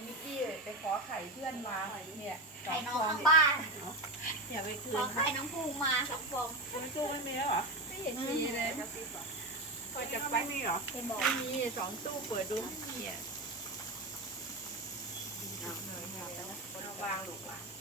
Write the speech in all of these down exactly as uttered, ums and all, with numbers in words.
มิกกี้ไปขอไข่เพื่อนมาเนี่ยสอไข่งน้อฟงองข้างบ้านอย่าไปคืขอน ไข่น้องภูมิมาสองฟองไม่ตู้ไม่มีแล้วเหรอไม่เห็นมีเลยพอจะไปมีเหรอเป็นบอกไม่มีสองตู้เปิดดูไม่มีอ่ะเอาวางลูกวาง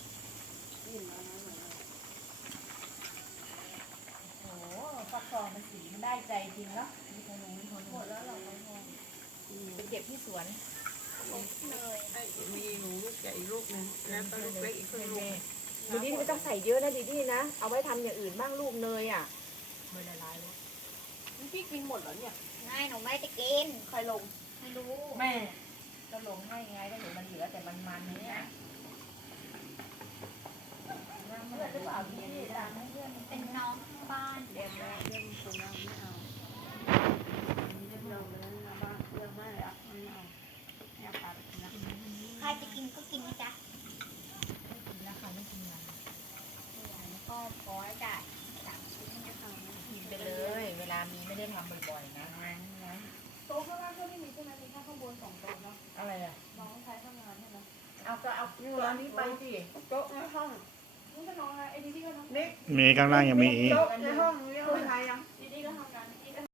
โอ้ฟักทองมันสีมันได้ใจจริงเนาะมีคนนู้นมีคนนู้นหมดแล้วเราไปทองไปเก็บที่สวนเลยมีหนูลูกใหญ่ลูกนึงแล้วก็ลูกเล็กอีกครึ่งลูกดีดีไม่ต้องใส่เยอะนะดีดีนะ เอาไว้ทำอย่างอื่นบ้างลูกเนยอ่ะไม่ละลายแล้วพี่กินหมดเหรอเนี่ยง่ายหนูไม่ได้กินใครลงไม่รู้แม่ก็ลงให้ไงก็เห็นมันเหลือแต่มันมันเนี่ยน้ำมันหรือเปล่าพี่ดังให้เพื่อนเป็นน้องข้างบ้านเรียนแล้วเรื่องคนเราไม่เอาเรื่องเราเรื่องเราบ้างเรื่องไม่เอาไม่เอาอยากพาไปกินนะใครจะกินก็กินนะจ๊ะกินแล้วค่ะไม่กินแล้วแล้วก็ขอให้จ่ายสามชิ้นนะคะกินไปเลย เวลามีไม่ได้ทำบ่อยๆนะโต๊ะข้างล่างก็ไม่มีใช่ไหมมีแค่ข้างบนสองโต๊ะเนาะอะไรอ่ะน้องใช้ทำงานใช่ไหมเอาก็เอาตัวนี้ไปสิโต๊ะในห้องนี่ก็น้องนะไอ้ดีดีก็น้องนิกมีข้างล่างยังมีอีกโต๊ะในห้องเรียกว่าใครยังดีดีก็ทำงาน